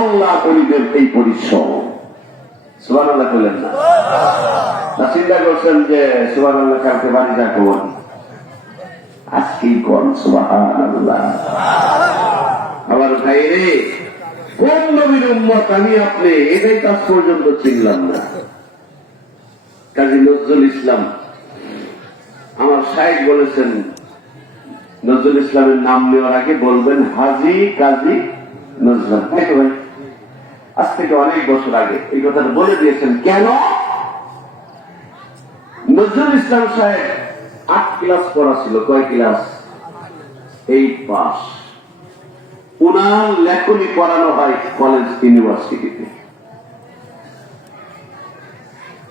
আল্লাহ অলিদের এই পরিশ্রম। সুবহানাল্লাহ বললেন না? চিন্তা করছেন যে সুবহানাল্লাহ কালকে বাড়ি যাবো, আজকেই কোন সুবহানাল্লাহ। আমার ভাই রে, কোন নবীর উম্মত আমি আপনি এটাই কাজ পর্যন্ত চিনলাম না। কাজী নজরুল ইসলাম, আমার শায়েখ বলেছেন নজরুল ইসলামের নাম নেওয়ার আগে বলবেন হাজী কাজী নজরুল। আজ থেকে অনেক বছর আগে এই কথাটা বলে দিয়েছেন। কেন? নজরুল ইসলাম সাহেব 8 ক্লাস পড়া ছিল। কয় ক্লাস? 8 পাস। উনার লেখনী পড়ানো হয় কলেজ ইউনিভার্সিটিতে।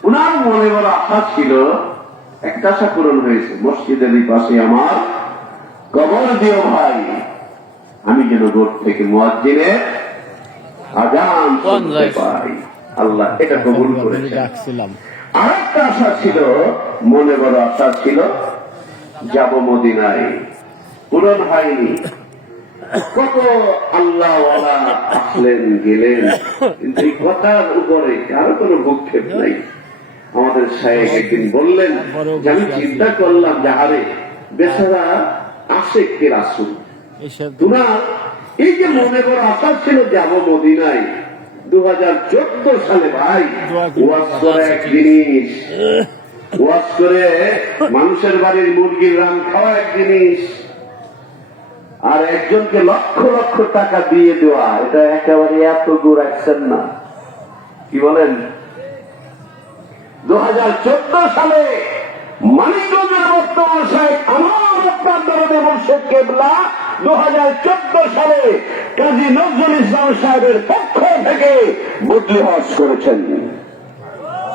উনার মনে বড় আশা ছিল, একটা আশা পূরণ হয়েছে, মসজিদের পাশে আমার কবর দিও ভাই, আমি যেন গোট থেকে মুয়াজ্জিনের আযান শুনতে পাই। আল্লাহ এটা কবুল করেছেন। আরেকটা আশা ছিল, মনে বড় আশা ছিল, যাব মদিনায়, পূরণ হয়নি। কত আল্লাহ আসলেন গেলেন, কিন্তু এই কথার উপরে কারো কোনো ভূক্ষেপ নাই। আমাদের শায়েখ একদিন বললেন যে আমি চিন্তা করলাম যে আরে বেচারা আশেককে রাসূল, তোমার এই যে মনে বড় আশা ছিল যাব মদিনায়, 2014 সালে ভাই ওয়াজ করে এক জিনিস, ওয়াজ করে মানুষের বাড়ির মুরগির রান খাওয়া এক জিনিস, আর একজনকে লক্ষ লক্ষ টাকা দিয়ে দেওয়া, এটা একেবারে এত দূর রাখছেন না। কি বলেন? 2014 সালে মানিকগঞ্জের বর্তমান সাহেব আমার আপনার দরদে মুর্শিদ কেবলা 2014 সালে কাজী নজরুল ইসলাম সাহেবের পক্ষ থেকে বদলি হজ করেছেন।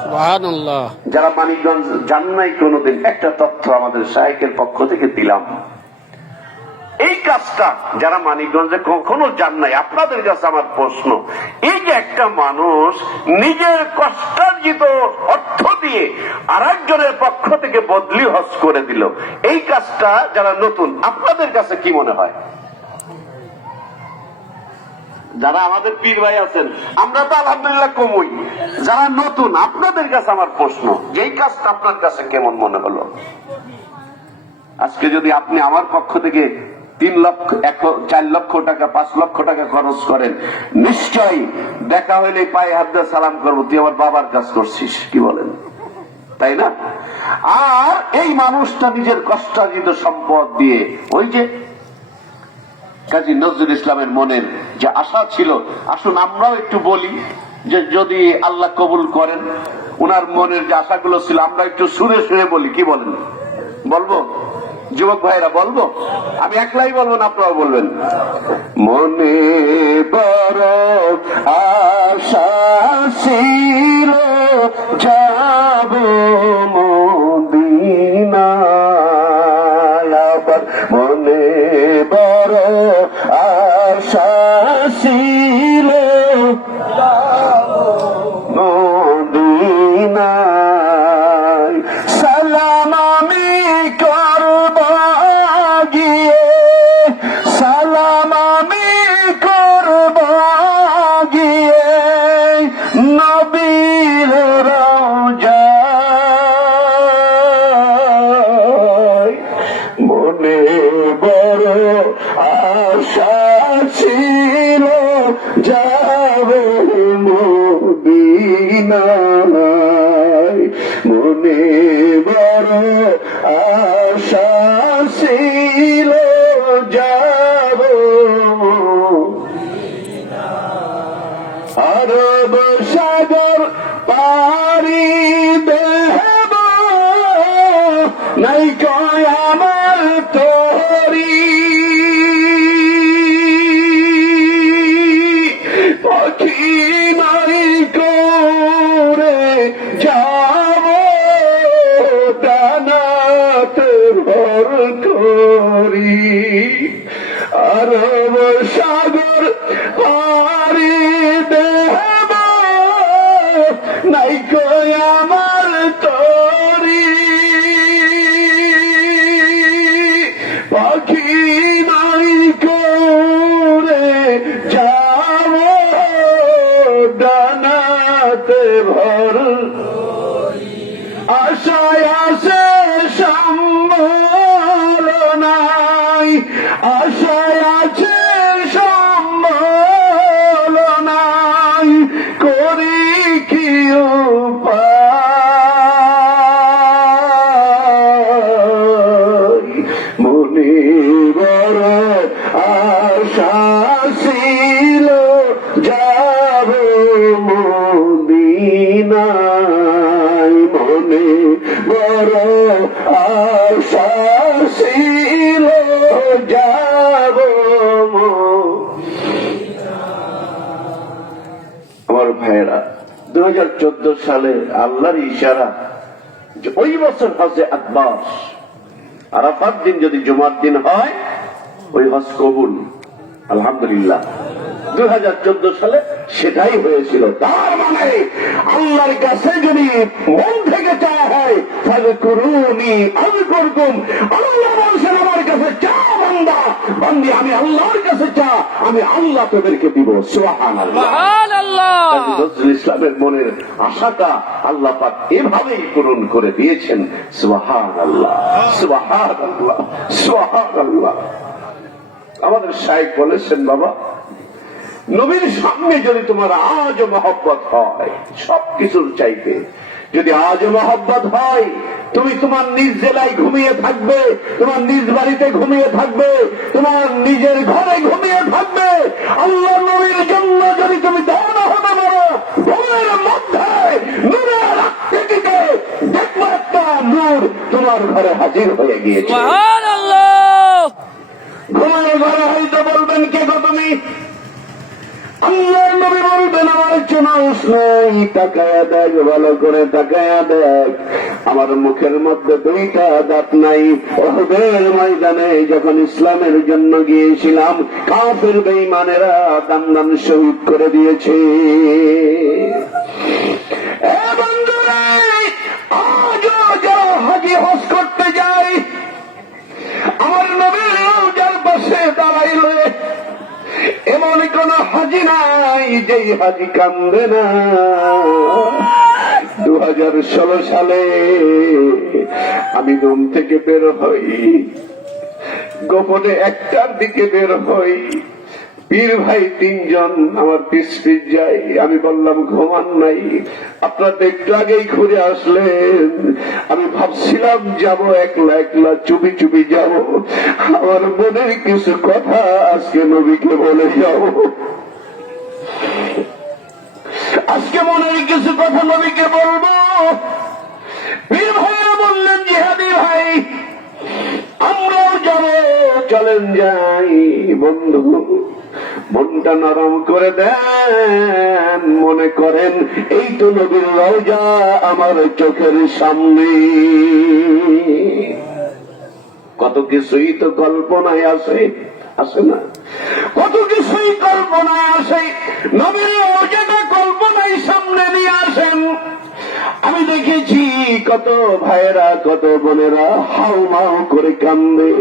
সুবহানাল্লাহ। যারা মানিকগঞ্জ যান নাই কোনোদিন, একটা তথ্য আমাদের শায়েখের পক্ষ থেকে দিলাম। এই কাজটা যারা মানিকগঞ্জে কখনো যান নাই, আপনাদের কাছে আমার প্রশ্ন, এই যে একটা মানুষ নিজের কষ্টার্জিত অর্থ দিয়ে আরেকজনের পক্ষ থেকে বদলি হজ করে দিল, এই কাজটা যারা নতুন, আপনাদের কাছে কি মনে হয়? যারা আমাদের পীর ভাই আছেন, আমরা তো আলহামদুলিল্লাহ কমই, যারা নতুন, আপনাদের কাছে আমার প্রশ্ন, যে এই কাজটা আপনার কাছে কেমন মনে হলো? আজকে যদি আপনি আমার পক্ষ থেকে 3 লক্ষ 4 লক্ষ টাকা 5 লক্ষ টাকা খরচ করেন, নিশ্চয়ই দেখা হইলে পায়ে হাত দিয়ে সালাম করবো, তুই আমার বাবার কাজ করছিস, কি বলেন? তাই না? আর এই মানুষটা নিজের কষ্টার্জিত সম্পদ দিয়ে, ওই যে কাজী নজরুল ইসলামের মনের যে আশা ছিল, আসুন আমরাও একটু বলি যে যদি আল্লাহ কবুল করেন, উনার মনের যে আশাগুলো ছিল আমরা একটু সুরে সুরে বলি, কি বলেন? বলবো যুবক ভাইরা? বলবো? আমি একলাই বলবো না, আপনারাও বলবেন? মনে বড় আশা ছিল যাব মদিনায়, আবার মনে বড় আশা ছিল মদিনায়, সালাম আমি করব গিয়ে, সালাম আমি করব গিয়ে নবীর রওজায়, মনে বড় আশা ছিল যাব মদিনায়, মনে বড় আশা ছিল যাব আরব সাগর পারি দেব, নাই কয় আমার তোরি, পাখি নাই করে যাব ডানাতে ভর করি, আরব সাগর পারি দেব, নাই কয় আমার ছিল যাব মদিনায়, মনে বড় আশা ছিল যাব আমার ভাইয়েরা। 2014 সালে আল্লাহর ইশারা যে ওই বছর হজে আকবার, আরাফাত দিন যদি জুমার দিন হয় ওই হজ কবুল। আলহামদুলিল্লাহ 2014 সালে সেটাই হয়েছিল। তার মানে আল্লাহর কাছে যদি মন থেকে চাওয়া হয় তাহলে করুনি আমি করতুম। আল্লাহ বলছেন আমার কাছে চা বান্দা, বান্দি আমি আল্লাহর কাছে চা, আমি আল্লাহ তোদেরকে দিব। সুবহানাল্লাহ। নজরুল ইসলামের মনের আশাটা আল্লাহ পাক এভাবেই পূরণ করে দিয়েছেন। সুবহানাল্লাহ, সুবহানাল্লাহ, সুবহানাল্লাহ। আমাদের শাইখ বলেছেন, বাবা নবীর সামনে যদি তোমার আজও মহব্বত হয় সবকিছুর চাইতে, যদি আজও মহব্বত হয় তুমি তোমার নিজ জেলায় ঘুমিয়ে থাকবে, তোমার নিজ বাড়িতে ঘুমিয়ে থাকবে, তোমার নিজের ঘরে ঘুমিয়ে থাকবে। আল্লাহ নবীর জন্য যদি তুমি দেওয়ানা হতে পারো, ঘুমের মধ্যে নূরের আকৃতিতে দেখবো একটা নূর তোমার ঘরে হাজির হয়ে গিয়েছে। ঘুমের ঘরে হয়তো বলবেন কে গো তুমি? আল্লাহ নবী বলবেন আমার চুনাস নেই, তাকায়া দেখ, ভালো করে তাকায়া দেখ, আমার মুখের মধ্যে দুইটা দাঁত নাই। ওহদের ময়দানে যখন ইসলামের জন্য গিয়েছিলাম কাফের বেঈমানেরা দান শহীদ করে দিয়েছে। বন্ধুরা আজও যারা হাজি হজ করতে যায় আমার নবীর রওজার পাশে দাঁড়াইলে এমন কোন হাজি নাই যেই হাজি কান্দে না। 2016 সালে আমি রুম থেকে বের হই, গোপনে 1টার দিকে বের হই, পীর ভাই 3 জন আমার পিছ যায়। আমি বললাম ঘুমান নাই, আপনারা তো একটু আগেই ঘুরে আসলেন। আমি ভাবছিলাম যাব একলা একলা, চুপি চুপি যাব, আমার মনের কিছু কথা আজকে নবীকে বলে যাব। আজকে মনের কিছু কথা নবীকে বলবো। পীর ভাইরা বললেন জিহাদি ভাই আমরাও যাব, চলেন যাই। বন্ধু মনটা নরম করে দেন, মনে করেন এই তো নবীর রওজা আমার চোখের সামনে। কত কিছুই তো কল্পনায় আসে, আসে না? কত কিছুই কল্পনায় আসে, নবীর রওজাটা কল্পনায় সামনে নিয়ে আসেন। আমি দেখেছি কত ভাইয়েরা কত বোনেরা হাউমাউ করে কান্দে।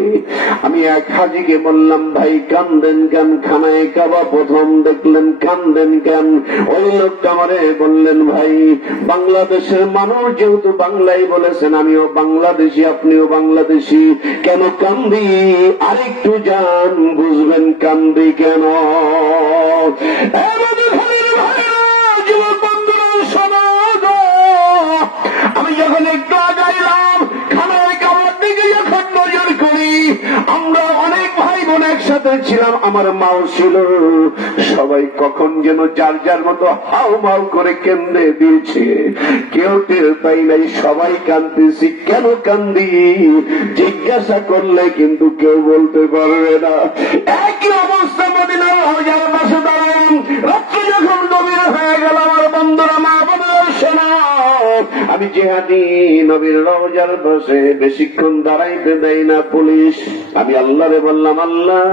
আমি এক হাজিকে বললাম ভাই কান্দেন কেন? খানায় কাবা প্রথম দেখলেন কান্দেন কেন? ওই লোকটা আমারে বললেন ভাই বাংলাদেশের মানুষ যেহেতু বাংলায় বলেছেন, আমিও বাংলাদেশি আপনিও বাংলাদেশি, কেন কান্দি আরেকটু জান বুঝবেন কান্দি কেন। আমি যখন একটু আগাইলাম খানায় কাবার দিকে যখন নজর করি, আমরা অনেক ভাই বোন একসাথে ছিলাম, আমার মাও ছিল, সবাই কখন যেন যার যার মতো হাউ মাউ করে কেন্দে দিয়েছে, কেউ টের পাই নাই, সবাই কান্দতেছি। কেন কান্দি জিজ্ঞাসা করলে কিন্তু কেউ বলতে পারবে না। একই অবস্থা মদিনার রওজার পাশে দাঁড়ালাম, রাত্রে যখন গভীর হয়ে গেল আমার বন্ধুরা মা বোনেরা শোনা, আমি জিহাদি নবীর রওজার পাশে বেশিক্ষণ দাঁড়াইতে দেয় না পুলিশ। আমি আল্লাহরে বললাম আল্লাহ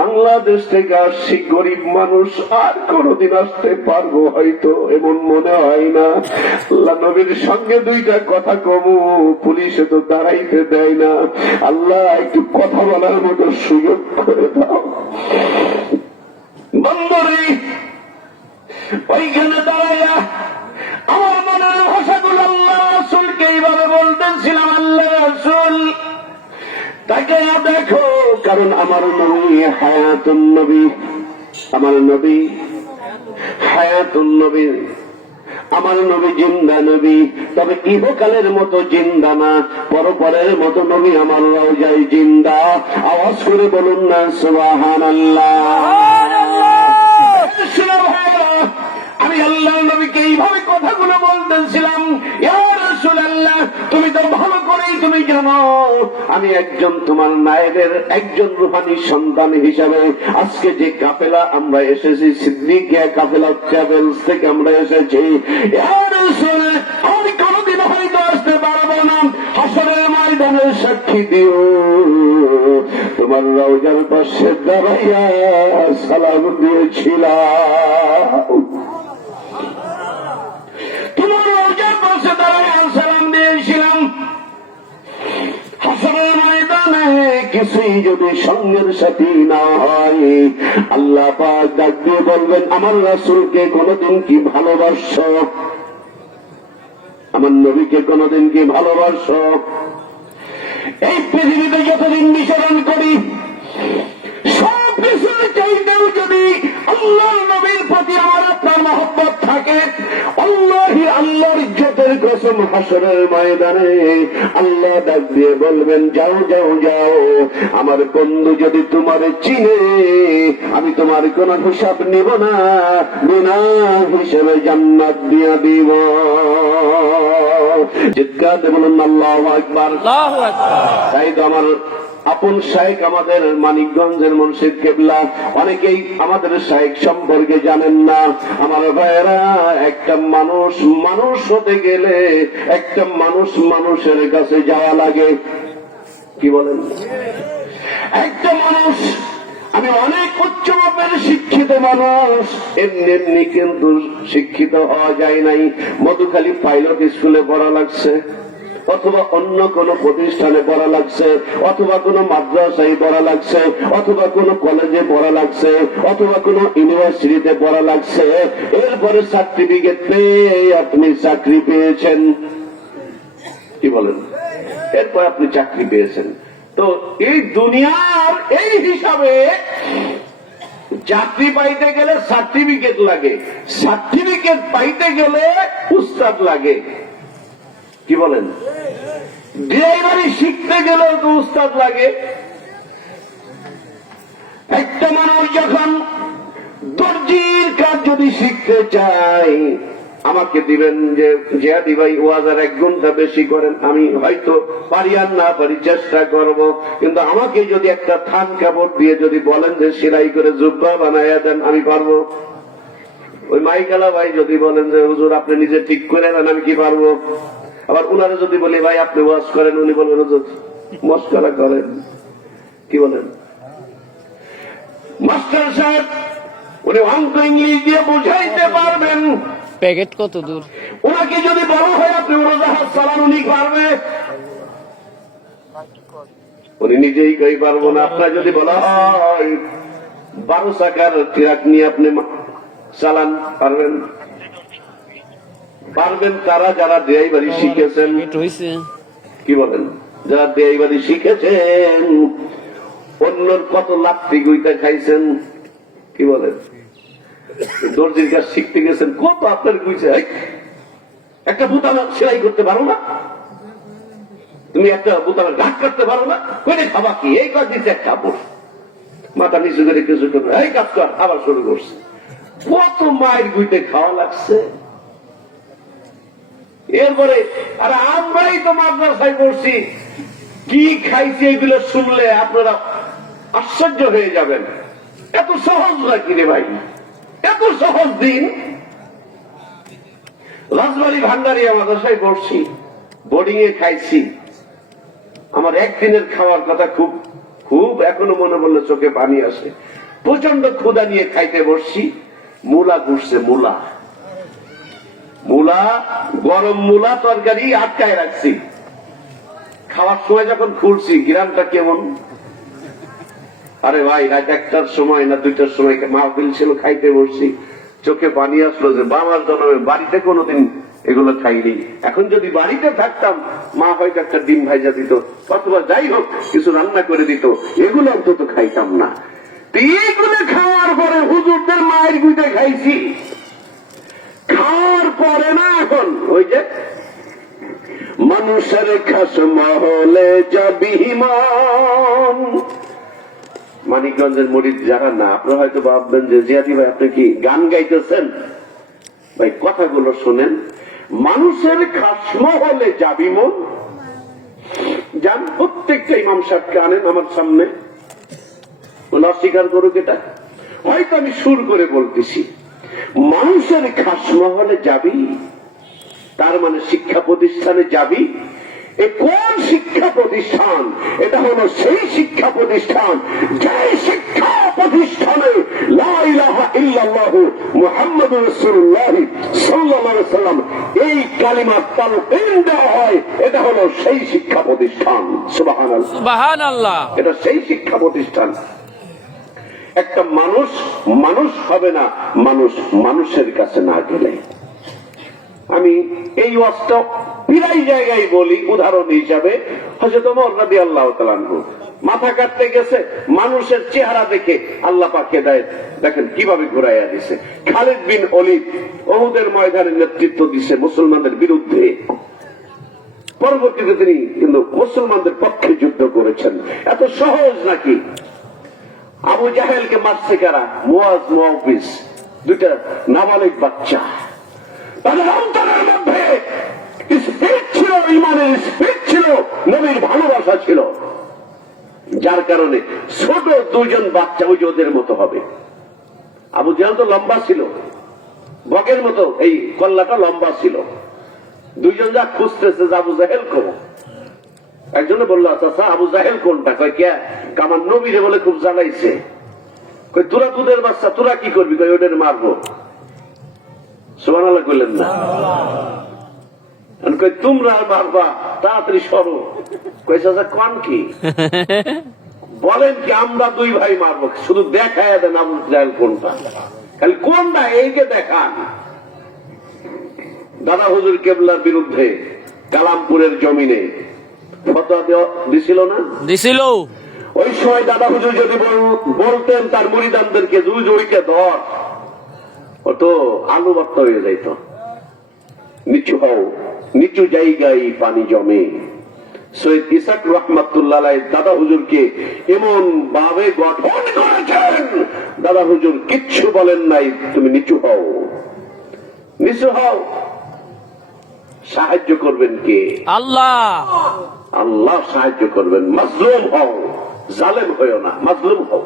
বাংলাদেশ থেকে আসছি গরিব মানুষ, আর কোনদিন আসতে পারবো হয়তো এমন মনে হয় না। আল্লাহ নবীর সঙ্গে 2টা কথা কমু, পুলিশে তো দাঁড়াইতে দেয় না, আল্লাহ একটু কথা বলার মতো সুযোগ করে দাও। বন্ধুরে ওইখানে দাঁড়াইয়া আমার মনের ভাষাগুলো আল্লাহ রাসূলকে এইভাবে বলতেছিলাম, আল্লাহ রাসূল তাকে দেখো, কারণ আমার নবী হায়াতুন নবী, আমার নবী হায়াতুন নবী। আমার নবী জিন্দা নবী, তবে ইহকালের মতো জিন্দা না, পরপরের মতো নবী আমার রওজায় জিন্দা। আওয়াজ করে বলুন না সুবহানাল্লাহ। আমি আল্লাহর নবীকে এইভাবে কথাগুলো বলতেছিলাম, ইয়া রাসূলুল্লাহ তুমি তো ভালো করেই তুমি জানো আমি একজন তোমার নায়েবের একজন রূহানী সন্তান হিসাবে আজকে যে কাফেলা আমরা এসেছি, সিদ্দিকিয়া কাফেলা ট্রাভেলস থেকে আমরা এসেছি, ইয়া রাসূল আমি কোনদিন হয়তো আসতে পারবো না, হাসরের ময়দানের সাক্ষী দিও তোমার রওজার পাশে দাঁড়াইয়া সালাম দিয়েছিলাম, তোমার রওজার পাশে দাঁড়াইয়া সালাম দিয়েছিলাম। হাসরের ময়দানে কিছুই যদি সঙ্গের সাথী না হয়, আল্লাহ পাক ডাক দিয়ে বলবেন আমার রাসূলকে কোনদিন কি ভালোবাসছো, আমার নবীকে কোনদিন কি ভালোবাসছো? এই পৃথিবীতে যতদিন বিচরণ করি সব কিছুর চাইতেও যদি আল্লাহ নবীর প্রতি আমার আপনার মহব্বত থাকে, আল্লাহি আল্লাহর ইজ্জতের কসম হাসরের ময়দানে আল্লাহ ডাক দিয়ে বলবেন যাও যাও যাও, আমার বন্ধু যদি তোমার চিনে আমি তোমার কোন হিসাব নিব না, বিনা হিসেবে জান্নাত দিয়া দিব। চিৎকার বলুন আল্লাহু আকবার। তাই তো আমার আপন শায়েখ আমাদের মানিকগঞ্জের মুর্শিদ কেবলা অনেকেই আমাদের শায়েখ সম্পর্কে জানেন না। আমার ভাইয়েরা, একটা মানুষ মানুষ হতে গেলে একটা মানুষ মানুষের কাছে যাওয়া লাগে, কি বলেন? একটা মানুষ, আমি অনেক উচ্চ মাপের শিক্ষিত মানুষ, এমনি এমনি কিন্তু শিক্ষিত হওয়া যায় নাই। মধুখালী পাইলট স্কুলে পড়া লাগছে, অথবা অন্য কোন প্রতিষ্ঠানে পড়া লাগছে, অথবা কোন মাদ্রাসায় পড়া লাগছে, অথবা কোন কলেজে পড়া লাগছে, অথবা কোন ইউনিভার্সিটিতে পড়া লাগছে। এরপরে সার্টিফিকেট পেয়ে আপনি চাকরি পেয়েছেন, কি বলেন? এরপর আপনি চাকরি পেয়েছেন। তো এই দুনিয়ার এই হিসাবে চাকরি পাইতে গেলে সার্টিফিকেট লাগে, সার্টিফিকেট পাইতে গেলে উস্তাদ লাগে, কি বলেন? ড্রাইভারি শিখতে গেলেও তো উস্তাদ লাগে। একটা মানুষ যখন দর্জির কাজ যদি শিখতে চায়, আমাকে দিবেন যে জিয়াদি ভাই ওয়াজার 1 ঘন্টা বেশি করেন, আমি হয়তো পারি আর না পারি চেষ্টা করব, কিন্তু আমাকে যদি একটা থান কাপড় দিয়ে যদি বলেন যে সেলাই করে জুব্বা বানাইয়া দেন, আমি পারবো। ওই মাইকালা ভাই যদি বলেন যে হুজুর আপনি নিজে ঠিক করে দেন, আমি কি পারবো। আবার উনারা যদি বলি ভাই আপনি ওয়াজ করেন, উনি বলবেন হুজুর মস্করা করেন, কি বলেন? মাস্টার সাহেব উনি অঙ্ক ইংলিশ দিয়ে বুঝাইতে পারবেন, প্যাকেট কত দূর, ওনাকে যদি বলা হয় আপনি উড়োজাহাজ চালান, উনি পারবে? উনি নিজেই কই পারবো না। আপনার যদি বলা হয় 12 চাকার ট্রাক নিয়ে আপনি চালান, পারবেন? পারবেন তারা যারা ড্রাইভারি শিখেছেন, কি বলেন? যারা ড্রাইভারি শিখেছেন, অন্যর কত লাত্তি গুইটা খাইছেন, কি বলেন? দর্জির কাজ শিখতে গেছেন, কত আপনার গুইছে। একটা বোতাম সেলাই করতে পারো না তুমি, একটা বোতামে ঘাট করতে পারো না, কইলে খাবা কি? এই কাজ দিচ্ছে এক কাপড়, মাথা নিচু করে কিছু করবে, এই কাজ কর, আবার শুরু করছে। কত মায়ের গুইতে খাওয়া লাগছে। এরপরে আর আমরাই তো মাদ্রাসায় পড়ছি, কি খাইছি এগুলো শুনলে আপনারা আশ্চর্য হয়ে যাবেন। এত সহজ নাকি রে ভাই, এত সহজ দিন। রাজবাড়ি ভান্ডারিয়া মাদ্রাসায় পড়ছি, বোর্ডিং এ খাইছি। আমার একদিনের খাওয়ার কথা খুব খুব এখনো মনে পড়লে চোখে পানি আসে। প্রচন্ড ক্ষুধা নিয়ে খাইতে বসছি, মূলা ঘুরছে, মূলা মূলা গরম মূলা তরকারি আটকায় রাখছি। খাওয়ার সময় যখন খুলছি, গ্রামটা কেমন। আরে ভাই রাত 1টার সময় না 2টার সময় মাহফিল ছিল, খাইতে বসছি, চোখে পানি আসলো যে বাবার জন্মে বাড়িতে কোনোদিন এগুলো খাইনি। এখন যদি বাড়িতে থাকতাম, মা হয়তো একটা ডিম ভাইজা দিত, অথবা যাই হোক কিছু রান্না করে দিত, এগুলো অন্তত খাইতাম না। এইগুলো খাওয়ার পরে হুজুরদের মায়ের গুইতে খাইছি। খাওয়ার পরে না ওই যে মানুষের খাস মহলে যাবি মন। মানিকগঞ্জের মুরিদ যারা না, আপনারা হয়তো ভাববেন যে জিয়াদি ভাই আপনি কি গান গাইতেছেন? ভাই কথাগুলো শোনেন। মানুষের খাস মহলে যাবি মন, যান প্রত্যেকটা ইমাম সাহেবকে আনেন আমার সামনে, অস্বীকার করুক এটা। হয়তো আমি সুর করে বলতেছি, মানুষের খাস মহলে যাবি, তার মানে শিক্ষা প্রতিষ্ঠানে যাবি। এ কোন শিক্ষা প্রতিষ্ঠান? এটা হলো সেই শিক্ষা প্রতিষ্ঠান যে শিক্ষা প্রতিষ্ঠানে লা ইলাহা ইল্লাল্লাহু মুহাম্মাদুর রাসূলুল্লাহ সাল্লাল্লাহু আলাইহি ওয়াসাল্লাম এই কালিমা তালকিন দেওয়া হয়। এটা হলো সেই শিক্ষা প্রতিষ্ঠান। সুবহানাল্লাহ, সুবহানাল্লাহ। এটা সেই শিক্ষা প্রতিষ্ঠান। একটা মানুষ মানুষ হবে না মানুষ মানুষের কাছে না গেলে। আমি এই ওয়াজটা প্রায় জায়গায় বলি উদাহরণ হিসাবে। হযরত ওমর রাদিয়াল্লাহু তাআলা আনহু মাথা কাটতে গেছে, মানুষের চেহারা দেখে আল্লাহ পাক হেদায়েত দেখেন কিভাবে ঘুরাইয়া দিছে। খালিদ বিন ওলীদ উহুদের ময়দানে নেতৃত্ব দিছে মুসলমানদের বিরুদ্ধে। পরবর্তীতে তিনি কিন্তু মুসলমানদের পক্ষে যুদ্ধ করেছেন। এত সহজ নাকি? আবু জাহেলকে মারছে কারা? মুয়াজ, মুআবিস, দুইটা নাবালিগ বাচ্চা। তাদের অন্তরের মধ্যে স্পিরিট ছিল, ইমানের স্পিরিট ছিল, নবীর ভালোবাসা ছিল, যার কারণে ছোট দুজন বাচ্চা ওই ওদের মতো হবে। আবু জাহেল তো লম্বা ছিল, বগের মতো, এই কল্লাটা লম্বা ছিল। দুইজন যা খুঁজতেছে যে আবু জাহেল কোন। একজনে বললো আচ্ছা আবু জাহেল কোনটা? কয় কে? আমার নবীরে বলে খুব জ্বালাইছে। কই তোরা দুধের বাচ্চা, তোরা কি করবি? কই ওদের মারবো। সুবহানাল্লাহ কইলেন না? কই তোমরা মারবা, তাড়াতাড়ি সরো। কই চাচা কোন কি বলেন কি? আমরা দুই ভাই মারবো, শুধু দেখায় দেন আবু জাহেল কোনটা। খালি কোনটা এইকে দেখান। দাদা হুজুর কেবলার বিরুদ্ধে কালামপুরের জমিনে ফতোয়া দিছিল না? দিছিল। ওই সময় দাদা হুজুর যদি বলতেন তার মুরিদানদেরকে জুজুড়িকে ধর, ও তো আলু ভর্তা হয়ে যাইত। নিচু হও, নিচু জায়গায় পানি জমে। সৈয়দ ইসাক রহমাতুল্লাহ আলাইহি দাদা হুজুরকে এমন ভাবে গঠন করেছেন, দাদা হুজুর কিচ্ছু বলেন নাই, তুমি নিচু হও, নিচু হও। সাহায্য করবেন কে? আল্লাহ। আল্লাহ সাহায্য করবেন। মাজলুম হও, জালেম হয়েও না, মাজলুম হও।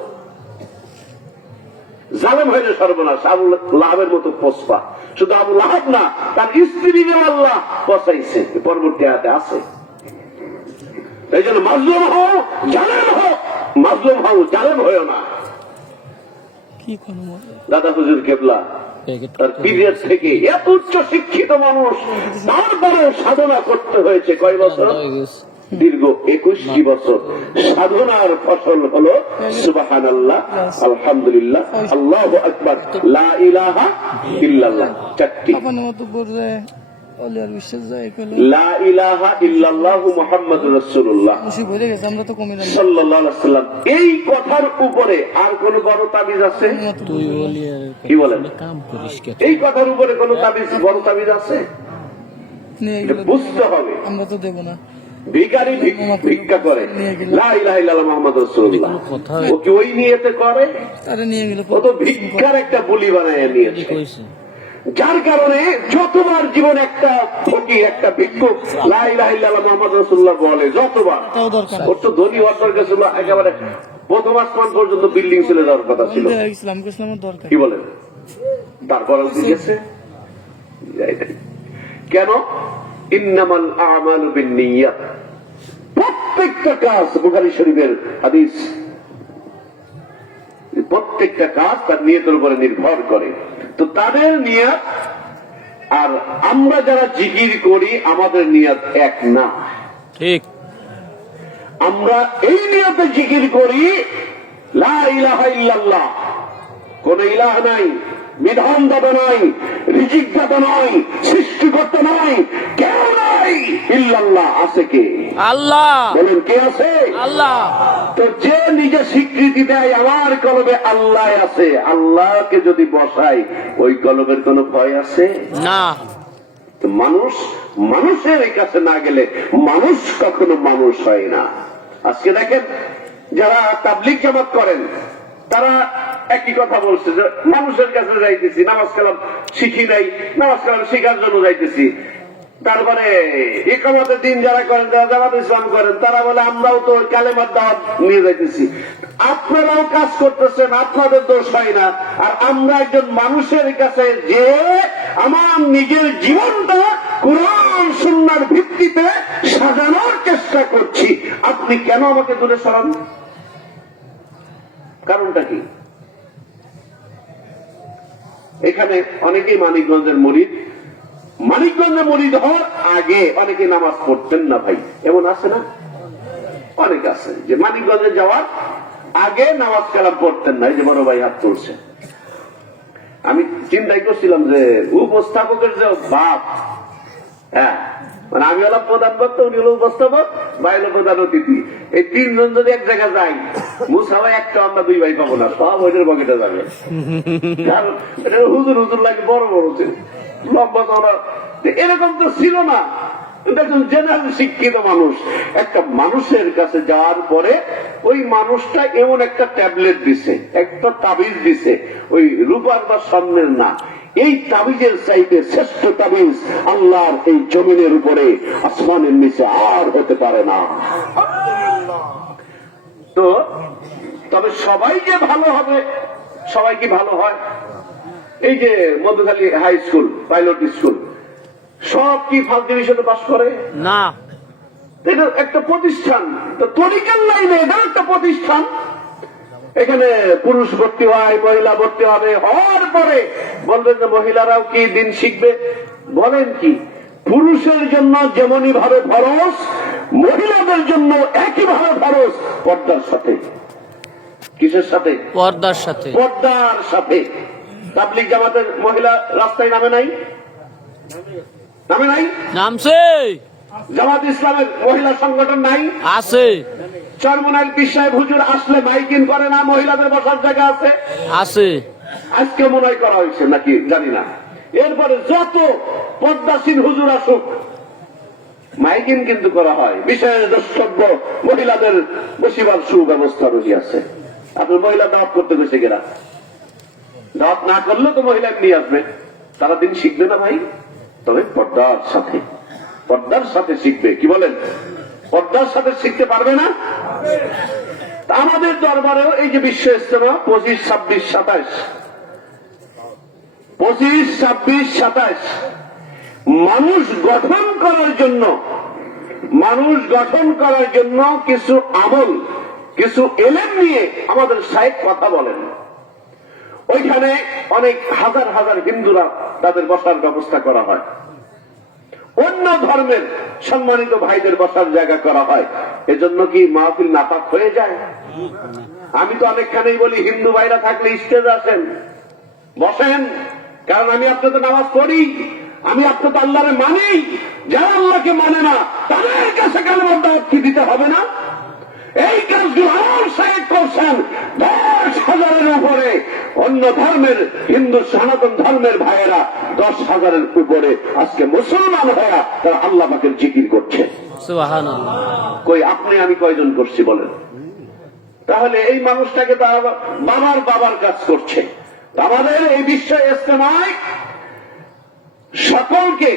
জালেম হয়ে সর্বনাশ। আবু লাহাবের মতো পস্পা। শুধু আবু লাহাব না, তার স্ত্রীকে আল্লাহ পচাইছে, পরবর্তী হাতে আছে। এই জন্য মাজলুম হও, জালেম হও, মাজলুম হও, জালেম হয়েও না। দাদা হুজুর কেবলা তার পিরিয়ড থেকে এত উচ্চ শিক্ষিত মানুষ, তারপরে সাধনা করতে হয়েছে কয় বছর? দীর্ঘ 21টি বছর। সাধনার ফসল হলো সুবহানাল্লাহ, আলহামদুলিল্লাহ, আল্লাহু আকবার, লা ইলাহা ইল্লাল্লাহ। চারটি লা ইলাহা ইল্লাল্লাহু মুহাম্মাদুর রাসূলুল্লাহ সাল্লাল্লাহু আলাইহি ওয়াসাল্লাম। এই কথার উপরে আর কোন বড় তাবিজ আছে? কি বলেন? এই কথার উপরে কোন তাবিজ, বড় তাবিজ আছে? বুঝতে হবে। আমরা তো দেব না। ভিখারি ভিক্ষা করে, লা ইলাহা ইল্লাল্লাহ মুহাম্মাদুর রাসূলুল্লাহ, ও কি ওই নিয়তে করে? ও তো ভিক্ষার একটা বলি বানায় নিয়েছে। যার কারণে যতবার জীবন একটা ফকির, একটা ভিক্ষুক লা ইলাহা ইল্লাল্লাহ মুহাম্মাদুর রাসূলুল্লাহ বলে, যতবার, ওর তো ধনী হওয়ার দরকার ছিল, একেবারে প্রথম আসমান পর্যন্ত বিল্ডিং চলে যাওয়ার কথা ছিল। কি বলেন? তারপরে গেছে কেন? ইন্নামাল আমালু বিন্নিয়াত। প্রত্যেকটা কাজ, বুখারী শরীফের হাদিস, প্রত্যেকটা কাজ তার নিয়তের উপরে নির্ভর করে। তো তাদের নিয়ত আর আমরা যারা জিকির করি আমাদের নিয়ত এক না। ঠিক। আমরা এই নিয়তে জিকির করি, লা ইলাহা ইল্লাল্লাহ, কোন ইলাহ নাই, বিধানদাতা নাই, রিজিকদাতা নাই, সৃষ্টিকর্তা নাই, কেউ নাই, ইল্লাল্লাহ। আছে কে? আল্লাহ। বলেন কে আছে? আল্লাহ। তো যে নিজে স্বীকৃতি দেয় আমার কলবে আল্লাহ আছে, আল্লাহকে যদি বসাই ওই কলবের কোন ভয় আছে? না। মানুষ মানুষের কাছে না গেলে মানুষ কখনো মানুষ হয় না। আজকে দেখেন যারা তাবলীগ জামাত করেন তারা একই কথা বলছে যে মানুষের কাছে যাইতেছি, নামাজ কালাম শিখি নাই, নামাজ কালাম শিখার জন্য যাইতেছি। তারপরে ইকামতের দিন যারা করেন, যারা জামাত ইসলাম করেন, তারা বলে আমরাও তো কালেমার দাওয়াত নিয়ে যাইতেছি। আপনারাও কাজ করতেছেন, আপনাদের দোষ হয় না। আর আমরা একজন মানুষের কাছে যে আমার নিজের জীবনটা কোরআন সুন্নাহর ভিত্তিতে সাজানোর চেষ্টা করছি, আপনি কেন আমাকে দূরে সরান? কারণটা কি? এখানে অনেকেই মানিকগঞ্জের মুরিদ, মানিকগঞ্জের মুরিদ হওয়ার আগে অনেকে নামাজ পড়তেন না ভাই, এমন আছে না? অনেক আছে যে মানিকগঞ্জে যাওয়ার আগে নামাজ কালাম পড়তেন না। এই যে বড় ভাই হাত তুলছে। আমি চিন্তাই করছিলাম যে উপস্থাপকের যে বাপ, হ্যাঁ মানে আমি হলাম প্রধান বক্তা, উনি হল উপস্থাপক, ভাই হলো প্রধান অতিথি। এই তিনজন যদি এক জায়গায় যাই, মুসা ভাই একটা, আমরা দুই ভাই পাবো না, সব ওইটার পকেটে যাবে। কারণ এটা হুজুর হুজুর লাগে, বড় বড় লম্বা চওড়া, এরকম তো ছিল না। একজন জেনারেল শিক্ষিত মানুষ একটা মানুষের কাছে যাওয়ার পরে ওই মানুষটা এমন একটা ট্যাবলেট দিছে, একটা তাবিজ দিছে, ওই রূপার বা স্বর্ণের না, এই তাবিজের চাইতে শ্রেষ্ঠ তাবিজ আল্লাহর এই জমিনের উপরে আসমানের নিচে আর হতে পারে না। তো তবে সবাই যে ভালো হবে, সবাই কি ভালো হয়? এই যে Madhukhali high school, pilot school, সব কি ফার্স্ট ডিভিশনে পাস করে না? এটা একটা প্রতিষ্ঠান, তো তরিকার লাইনে এটা একটা প্রতিষ্ঠান। এখানে পুরুষ ভর্তি হয়, মহিলা ভর্তি হবে, হওয়ার পরে বলবেন যে মহিলারাও কি দিন শিখবে? বলেন কি, পুরুষের জন্য যেমনই ভাবে ফরজ, মহিলাদের জন্য একইভাবে ফরজ, পর্দার সাথে। কিসের সাথে? পর্দার সাথে। পর্দার সাথে। তাবলীগ জামাতের মহিলা রাস্তায় নামে নাই? নামে নাই? নামছে। জামাত ইসলামের মহিলা সংগঠন নাই? আছে। চরমনাইল পীর সাহেব হুজুর আসলে মাইকিং করে না, মহিলাদের বসার জায়গা আছে? আছে। আজকে মনে হয় করা হয়েছে নাকি জানি না। এরপরে যত পদ্মাসীন হুজুর আসুক, মাইকিং কিন্তু করা হয়। বিশেষ দ্রষ্টব্য মহিলাদের বসিবার সুব্যবস্থা রয়েছে। আপনার মহিলা দাওয়াত করতে গেছে কিনা? দাওয়াত না করলে তো মহিলা নিয়ে আসবে, তারা দিন শিখবে না ভাই। তবে পর্দার সাথে, পর্দার সাথে শিখবে। কি বলেন? পর্দার সাথে শিখতে পারবে না? আমাদের দরবারেও এই যে বিশ্ব ইজতেমা 25, 26, 27, 25, 26, 27 মানুষ গঠন করার জন্য, মানুষ গঠন করার জন্য কিছু আমল, কিছু এলেম নিয়ে আমাদের শাইখ কথা বলেন। ওইখানে অনেক হাজার হাজার হিন্দুরা তাদের বসার ব্যবস্থা করা হয়, অন্য ধর্মের সম্মানিত ভাইদের বসার জায়গা করা হয়। এজন্য কি মাহফিল নাপাক হয়ে যায়? আমি তো অনেকখানেই বলি, হিন্দু ভাইরা থাকলে স্টেজ আসেন, বসেন, কারণ আমি আপনাদের নামাজ পড়ি, আমি আপনাদের আল্লাহরে মানি। যারা আল্লাহকে মানে না তাদের কাছে কালেমার দাওয়াত কি দিতে হবে না? এই কাজগুলো আমার শাইখ করছেন 10,000-এর উপরে। অন্য ধর্মের, হিন্দু সনাতন ধর্মের ভাইয়েরা 10,000-এর উপরে আজকে মুসলমান হয়ে তারা আল্লাহ পাকের জিকির করছে। সুবহানাল্লাহ। কই আপনি আমি কয়জন করছি বলেন? তাহলে এই মানুষটাকে তারা বাবার বাবার কাজ করছে। আমাদের এই বিশ্ব ইজতেমায় সকলকে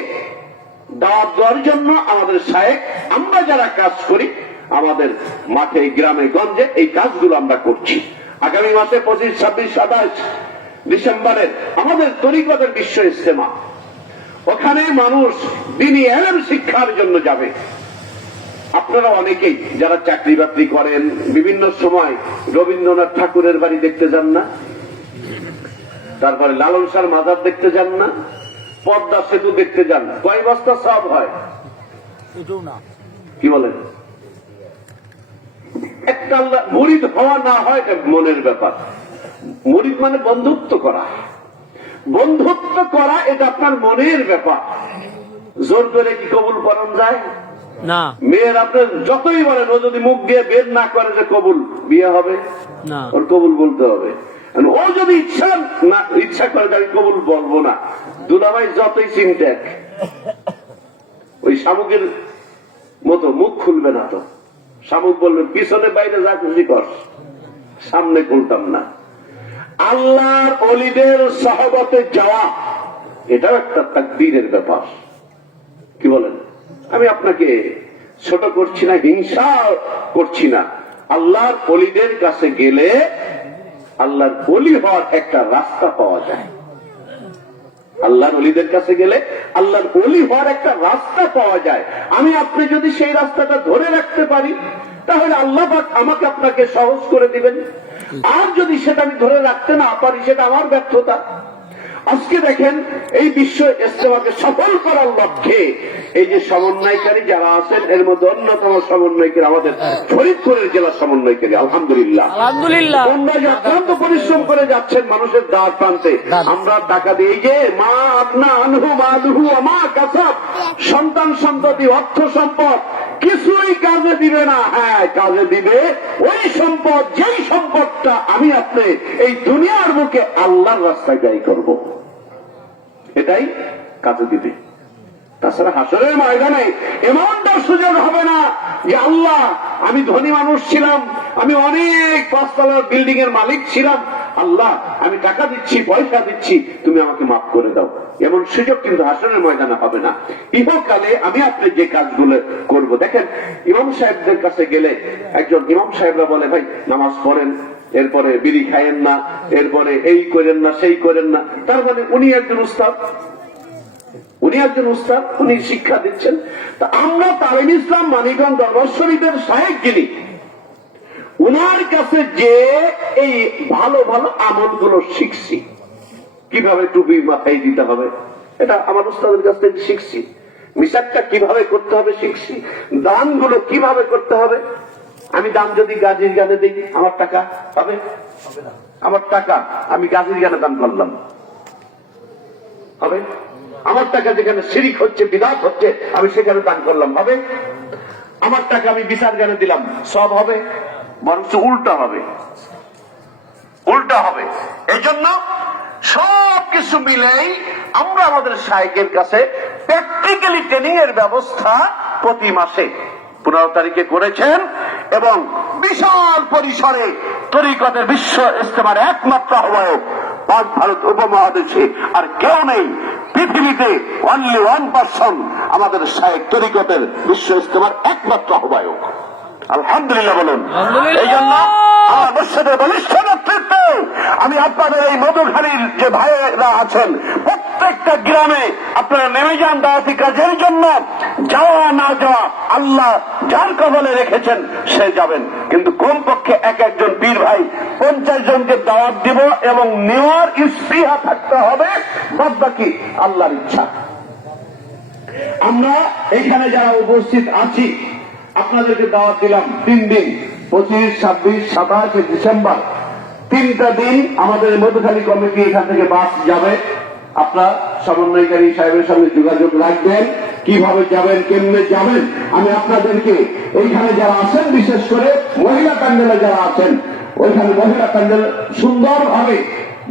দাওয়াত দেওয়ার জন্য আমাদের শাইখ, আমরা যারা কাজ করি আমাদের মাঠে, গ্রামে গঞ্জে এই কাজগুলো আমরা করছি। আগামী মাসে 25, 26, 27 ডিসেম্বরের আমাদের তরিকতের বিশ্ব ইজতেমা, ওখানে মানুষ দ্বীনি ইলম শিক্ষার জন্য যাবে। আপনারা অনেকেই যারা চাকরি বাকরি করেন, বিভিন্ন সময় রবীন্দ্রনাথ ঠাকুরের বাড়ি দেখতে যান না? তারপরে লালন শাহর মাজার দেখতে যান না? পদ্মা সেতু দেখতে যান? কয় বস্তা সব হয়? কি বলেন? একটা মুরিদ হওয়া না হয় মনের ব্যাপার। মুরিদ মানে বন্ধুত্ব করা, বন্ধুত্ব করা এটা আপনার মনের ব্যাপার। জোর করে কি কবুল করানো যায় না? মেয়ের আপনার যতই বলেন, ও যদি মুখ দিয়ে বের না করে যে কবুল, বিয়ে হবে না, ওর কবুল বলতে হবে। ও যদি ইচ্ছা করে আমি কবুল বলবো না, দুলাভাই যতই চিন্তা ওই শামুকের মতো মুখ খুলবে না তো। শামুক বলবে পিছনে বাইরে যা খুশি কর, সামনে খুলতাম না। আল্লাহর ওলিদের সহবতে যাওয়া এটাও একটা তাকদীরের ব্যাপার। কি বলেন? আমি আপনাকে ছোট করছি না, হিংসা করছি না। আল্লাহর ওলিদের কাছে গেলে আল্লাহর ওলি হওয়ার একটা রাস্তা পাওয়া যায়। আল্লাহর ওলিদের কাছে গেলে আল্লাহর ওলি হওয়ার একটা রাস্তা পাওয়া যায়। আমি আপনি যদি সেই রাস্তাটা ধরে রাখতে পারি তাহলে আল্লাহ পাক আমাকে আপনাকে সহজ করে দিবেন। আর যদি সেটা আমি ধরে রাখতে না পারি সেটা আমার ব্যর্থতা। আজকে দেখেন এই বিশ্ব ইজতেমাকে সফল করার লক্ষ্যে এই যে সমন্বয়কারী যারা আছেন এর মধ্যে অন্যতম সমন্বয়কারী আমাদের ফরিদপুরের জেলা সমন্বয়কারী আলহামদুলিল্লাহ। তোমরা যে অত্যন্ত পরিশ্রম করে যাচ্ছেন মানুষের দ্বার প্রান্তে, আমরা টাকা দিই যে মা আপনা আনহু মালুহু আমা কাসাব, সন্তান সন্ততি অর্থ সম্পদ কিছুই কাজে দিবে না। হ্যাঁ, কাজে দিবে ওই সম্পদ যেই সম্পদটা আমি আপনি এই দুনিয়ার বুকে আল্লাহর রাস্তায় ব্যয় করব, এটাই কাজে দিবে। তাছাড়া হাসরের ময়দানে এমনটা সুযোগ হবে না যে আল্লাহ আমি ধনী মানুষ ছিলাম, আমি অনেক পাঁচতলার বিল্ডিং এর মালিক ছিলাম, আল্লাহ আমি টাকা দিচ্ছি পয়সা দিচ্ছি তুমি আমাকে মাফ করে দাও, এমন সুযোগ কিন্তু হাসরের ময়দানে হবে না। ইহকালে আমি আপনি যে কাজগুলো করব, দেখেন ইমাম সাহেবদের কাছে গেলে একজন ইমাম সাহেবরা বলে ভাই নামাজ পড়েন, এরপরে বিড়ি খায়েন না, এরপরে এই করেন না সেই করেন না। তার মানে উনি একজন উস্তাদ, উনি শিক্ষা দিচ্ছেন। তা আমরা তালিম ইসলাম মানিকগঞ্জ দরবার শরীফের সাহেব যিনি, উনার কাছে যে এই ভালো ভালো আমলগুলো শিখছি, কিভাবে টুপি মাথায় দিতে হবে এটা আমার উস্তাদের কাছ থেকে শিখছি, মিসাকটা কিভাবে করতে হবে শিখছি, দানগুলো কিভাবে করতে হবে। আমি দান যদি গাজীর গানে দিই আমার টাকা পাবে? আমার টাকা আমি গাজীর গানে দান করলাম হবে? আমার টাকা যেখানে শিরিক হচ্ছে বিদআত হচ্ছে আমি সেখানে দান করলাম হবে? আমার টাকা আমি বিচার গানে দিলাম সব হবে? বরঞ্চ উল্টা হবে, উল্টা হবে। এই জন্য সবকিছু মিলেই আমরা আমাদের শাইখের কাছে প্র্যাকটিক্যালি ট্রেনিং এর ব্যবস্থা প্রতি মাসে 15 তারিখে করেছেন এবং বিশাল পরিসরে তরিকতের বিশ্ব ইজতেমার একমাত্র আহ্বায়ক পাক ভারত উপমহাদেশে আর কেউ নেই পৃথিবীতে, অনলি 1% আমাদের শাইখ তরিকতের বিশ্ব ইজতেমার একমাত্র আহ্বায়ক। আলহামদুলিল্লাহ বলুন। এই জন্য আমার মুর্শিদের বলিষ্ঠ নেতৃত্বে আমি আপনাদের এই মধুখালীর যে ভাইয়েরা আছেন প্রত্যেকটা গ্রামে আপনারা নেমে যান দাওয়াতি কাজের জন্য। যাওয়া না যাওয়া আল্লাহ যার কবলে রেখেছেন সে যাবেন, কিন্তু কমপক্ষে এক একজন পীর ভাই 50 জনকে দাওয়াত দিব এবং নেওয়ার স্পৃহা থাকতে হবে, বাদ বাকি আল্লাহর ইচ্ছা। আমরা এখানে যারা উপস্থিত আছি আপনাদেরকে দাওয়াত দিলাম 3 দিন, 25, 26, 27 ডিসেম্বর 3টা দিন আমাদের মধুখালী কমিটি এখান থেকে বাস যাবে। আপনারা সমন্বয়কারী সাহেবের সঙ্গে যোগাযোগ রাখবেন, কিভাবে যাবেন কেমনে যাবেন। আমি আপনাদেরকে ওইখানে যারা আছেন, বিশেষ করে মহিলা প্যান্ডেলে যারা আছেন, ওইখানে মহিলা প্যান্ডেল সুন্দরভাবে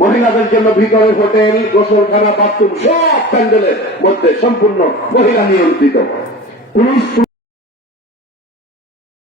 মহিলাদের জন্য ভিতরে হোটেল, গোসলখানা, বাথরুম সব প্যান্ডেলের মধ্যে সম্পূর্ণ মহিলা নিয়ন্ত্রিত। পুরুষ